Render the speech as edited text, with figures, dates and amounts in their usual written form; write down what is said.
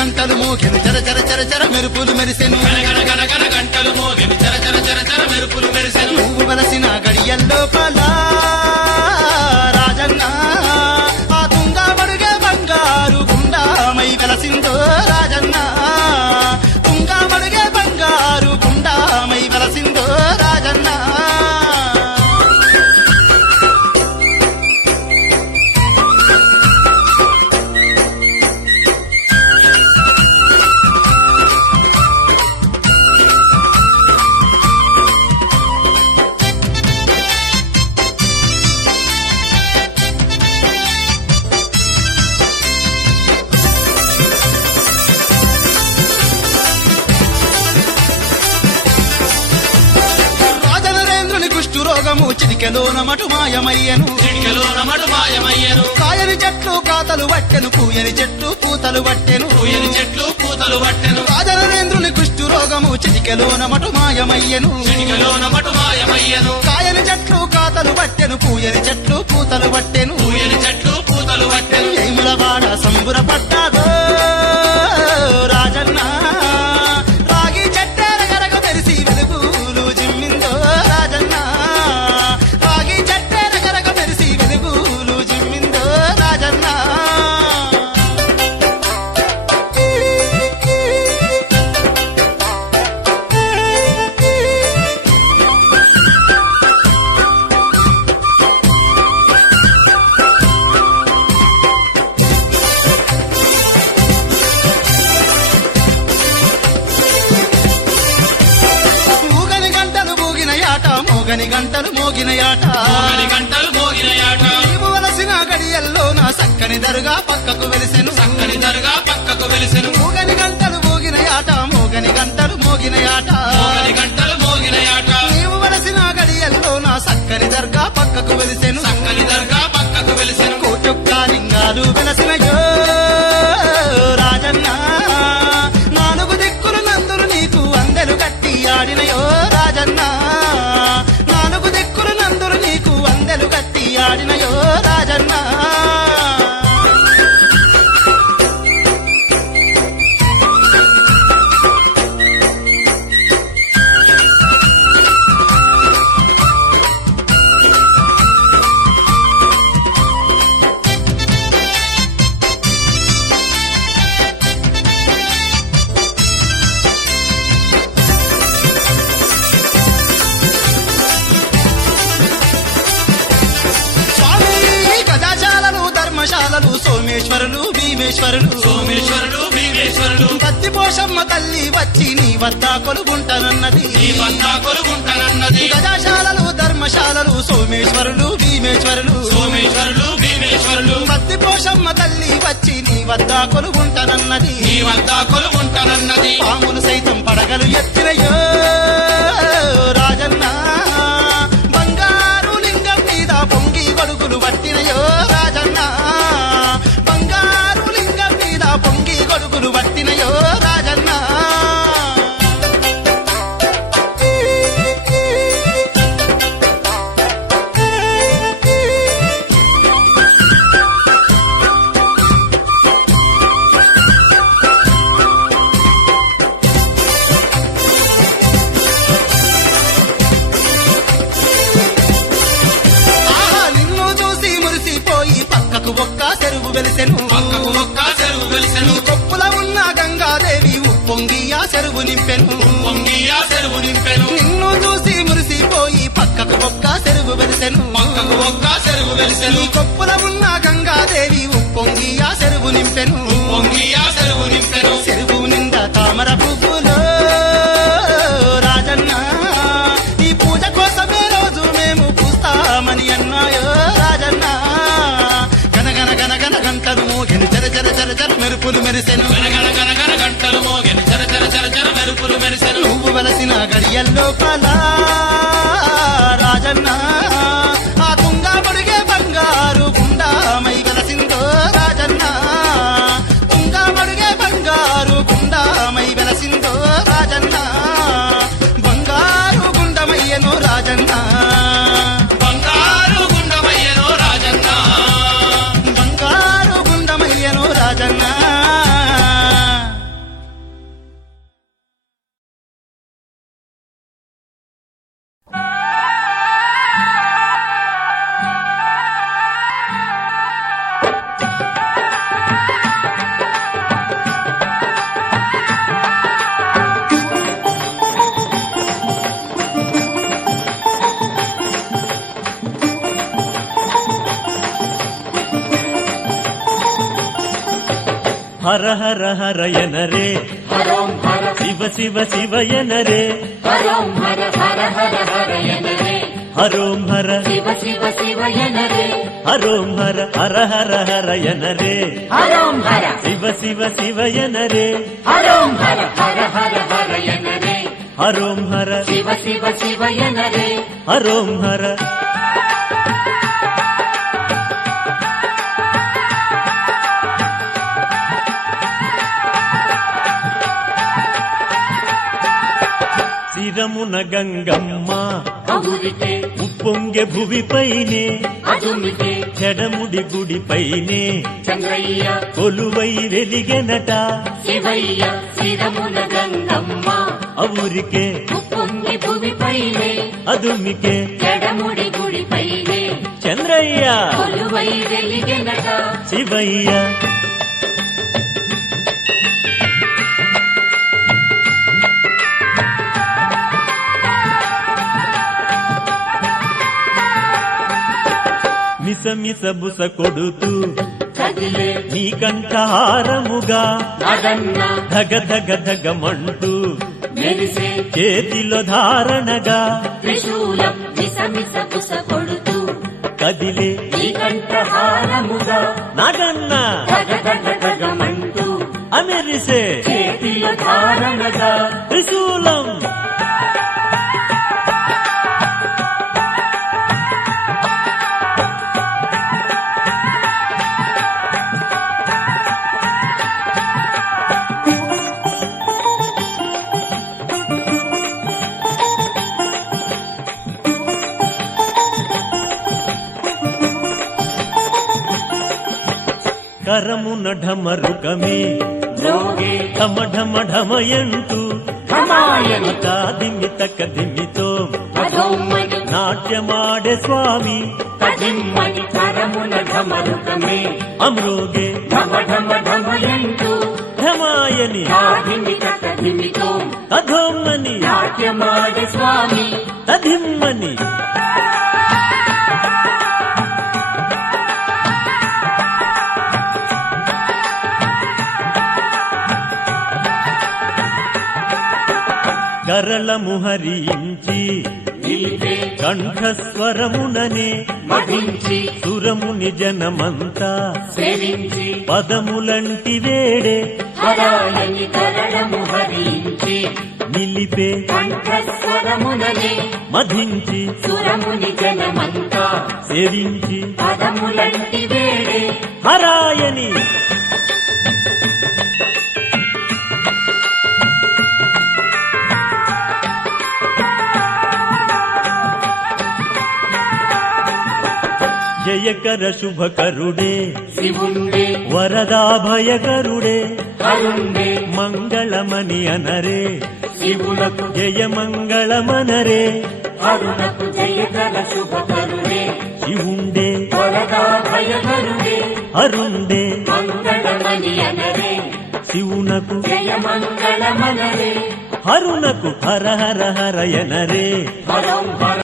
గంటలు మోగెను చర చర చర చర మెరుపులు మెరిసెను గణగణ గంటలు మోగెను చర చర చర చర మెరుపులు మెరిసెను నువ్వు వెలసిన గడియల్లో పలా రాజన్న ఆ తుంగా మడుగే బంగారు గుండామై వెలసిందో రాజన్న తుంగా మడుగే బంగారు గుండామై వెలసిందో రాజన్న రోగము చిటికెలోన మటు మాయమయ్యను చిటికెలోన మటు మాయమయ్యను కాయని చెట్లు కాతలు పట్టెను పూయని చెట్లు పూతలు పట్టెను పూయని చెట్లు పూతలు పట్టెను రాజనరేంద్రుని కుష్టు రోగము చిటికెలోన మటు మాయమయ్యను చిటికెలోన మటు మాయమయ్యను కాయని చెట్లు కాతలు పట్టెను పూయని చెట్లు పూతలు పట్టెను పూయని చెట్లు పూతలు పట్టెను ఏములవాడ సంబుర పట్టాదో రాజన్న రాగి చెట్టెర గరగ మెరిసి వెలుగులు జిమ్మిందో రాజన్న రాగి చెట్టెర గరగ మెరిసి వెలుగులు జిమ్మిందో రాజన్న మోగని గంటలు మోగినయాట మోగని గంటలు మోగినయాట నీవు వలసిన గడియల్లో నా సక్కని దరుగా పక్కకు వెలిసెను చక్కని దరుగా పక్కకు వెలిసెను మోగని గంటలు మోగినయాట మోగని గంటలు మోగినయాట మోగని గంటలు మోగినయాట నీవు వలసిన గడియల్లో నా సక్కని దర్గా పక్కకు వెలిసెను చక్కని దరుగా పక్కకు వెలిసెను కోటొక్క లింగాలు వెలసినయో రాజన్న నాలుగు దిక్కులు నందులు నీకు అందెలు కట్టి ఆడినయో రాజన్న నాలుగు దిక్కులు నందులు నీకు అందెలు కట్టి ఆడినయో రాజన్న ధర్మశాలలు సోమేశ్వరులు భీమేశ్వరులు సోమేశ్వరుడు భీమేశ్వరుడు పత్తి పోషమ్మ తల్లి వచ్చి నీ వద్ద కొలుగుంటానన్నది నీ వద్ద కొలుగుంటానన్నది గజాశాలలు ధర్మశాలలు సోమేశ్వరులు భీమేశ్వరులు సోమేశ్వరుడు భీమేశ్వరుడు పత్తి పోషమ్మ తల్లి వచ్చి నీ వద్ద కొలుగుంటానన్నది నీ వద్ద కొలుగుంటానన్నది పాములు సైతం పడగలు ఎత్తినయో రాజన్న బంగారు లింగం మీద పొంగి గొడుగులు పట్టినయో రాజన్న బంగారు లింగం మీద పొంగి గొడుగులు పట్టినయో రాజన్న పక్కకు ఒక్క చెరువు వెలిసెను పక్కకు ఒక్క చెరువు వెలిసెను కొప్పుల ఉన్న గంగాదేవి ఉప్పొంగి ఆ చెరువు నింపెను పొంగి ఆ చెరువు నింపెను నిన్ను చూసి మురిసిపోయి పక్కకు ఒక్క చెరువు వెలిసెను పక్కకు ఒక్క చెరువు వెలిసెను కొప్పుల ఉన్న గంగాదేవి ఉప్పొంగి ఆ చెరువు నింపెను పొంగి ఆ చెరువు నింపెను చెరువు నిండా తామర పువ్వులో రాజన్న ఈ పూజ కోసమే రోజు మేము పూస్తామని అన్నాయో రాజన్న గంటలు మోగెను చర చర చర చర మెరుపులు మెరిసెను గణగణ గంటలు మోగెను చర చర చర చర మెరుపులు మెరిసెను నువ్వు వెలసిన గడియల్లో పలా రాజన్న ఆ తుంగా పొడిగే బంగారు గుండామై వెలసిందో రాజన్న తుంగా పొడిగే బంగారు గుండామై వెలసిందో రాజన్న బంగారు గుండమయ్యను రాజన్న బంగారు గుండమయ్యను రాజన్న బంగారు గుండమయ్యను రాజన్న హర హర హరయనరే హరోం హర శివ శివ శివయనరే హరోం హర హర హర హరయనరే హరోం హర శివ శివ శివయనరే హరోం హర హర హర హరయనరే హరోం హర శివ శివ శివయనరే హరోం హర హర హర హరయనరే హరోం హర శివ శివ శివయనరే హరోం హర శిరమున గంగమ్మ అగురితే ఉప్పొంగె భువిపైనే అదుమితే చెడముడి గుడిపైనే చంద్రయ్య కొలువై వెలిగెనట శివయ్య శిరమున గంగమ్మ అవురికే ఉప్పొంగి భూమిపైనే అదుమికే చెడముడి గుడిపైనే చంద్రయ్య కొలువై వెలిగెనట శివయ్య మిసమిస బుస కొడుతూ కదిలే నీ కంఠహారముగా అదన్న ధగ ధగ ధగమంటూ మెరిసే చేతిలో ధారణగా త్రిశూలం మిసమిస పుస కొడుతూ కదిలే ఈ కంఠహారముగా నాగన్న ధగ ధగ ధగమంటూ అమెరిసే చేతిలో ధారణగా త్రిశూలం కరమున ఢమరుకమే రోగే ఢమ ఢమ ఢమయంటూ ఢమాయని దిమిత కదిమితో అధోమని నాట్యమాడే స్వామి కదిమ్మని కరమున ఢమరుకమే అమ్రోగే ఢమ ఢమ ఢమయంటూ ఢమాయని సాధిమిత కదిమితో అధోమ్మని నాట్యమాడే స్వామి తధిమ్మని కరళము హరించి నిలిపే కంఠస్వరముననే మధించి సురముని జనమంతా సేవించి పదములంటి వేడే హరాయని కరళము హరించి నిలిపే కంఠస్వరముననే మధించి సురముని జనమంతా సేవించి పదములంటి వేడే హరాయని జయకర శుభకరుడే శివుండే వరదాభయకరుడే అరుండే మంగళమని అనరే శివులకు జయమంగళమనరే అరుణకు జయకర శుభకరుడే శివుండే వరదా భయకరుడే అరుండే మంగళమని అనరే శివునకు జయమంగళమనరే హరునకు హర హర హరయనరే హరం హర